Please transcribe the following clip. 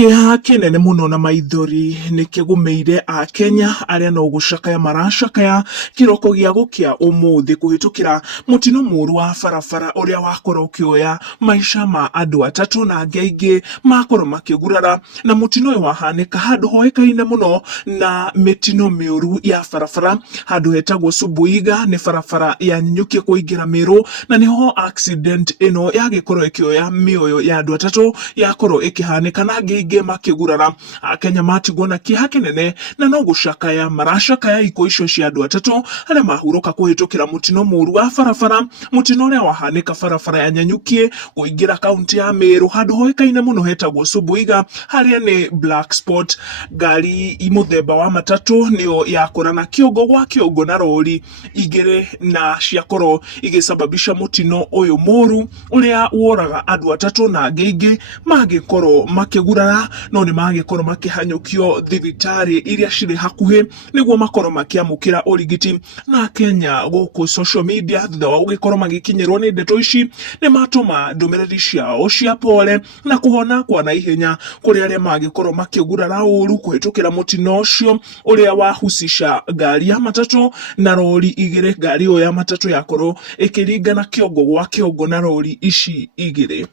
Kieha kinene muno na Maithori nikigumeire a Kenya aria no gucakaya maracakaya kiroko gia gukia umuthi kuhitukira mutino muru wa barabara uria wakorwo ukioya maisha ma andu atatu na angi aingi makorwo makigurara, na mutino uyu wahanika handu hoekaine muno na mitino miuru ya barabara handu hetagwo Subuiga, ni barabara ya Nanyuki kuingira Meru, na niho accident ino yagikorwo ikioya mioyo ya andu atatu yakorwo ikihanika na angi makigurara. Akenya matigwo na kieha kinene na no gucakaya maracakaya iko icio cia andu atatu aria mahuruka kuhitukira mutino muru wa barabara, mutino uria wahanika barabara ya Nanyuki kuingira kaunti ya Meru handu hoekaine muno hetagwo Subuiga, haria ni black spot. Ngari muthemba wa matatu niyo yakorana kiongo gwa kiongo na rori igire na ciakorwo igisababisha mutino uyu muru uria woraga andu atatu na angi aingi magikorwo makigurara, no ni magikorwo makihanyukio thibitari iria ciri hakuhi niguo makorwo makiamukira urigiti. Na Kenya guku social media thutha wa gugikorwo magikinyirwo ni ndeto ici ni matuma ndumiriri ciao cia pole na kuhona kwa naihenya kuri aria magikorwo makigurara uru kuhitukira mutino ucio uria wahusisha ngari ya matatu na rori igire. Ngari yo ya matatu yakorwo ikiringana kiongo gwa kiongo na rori ici igire.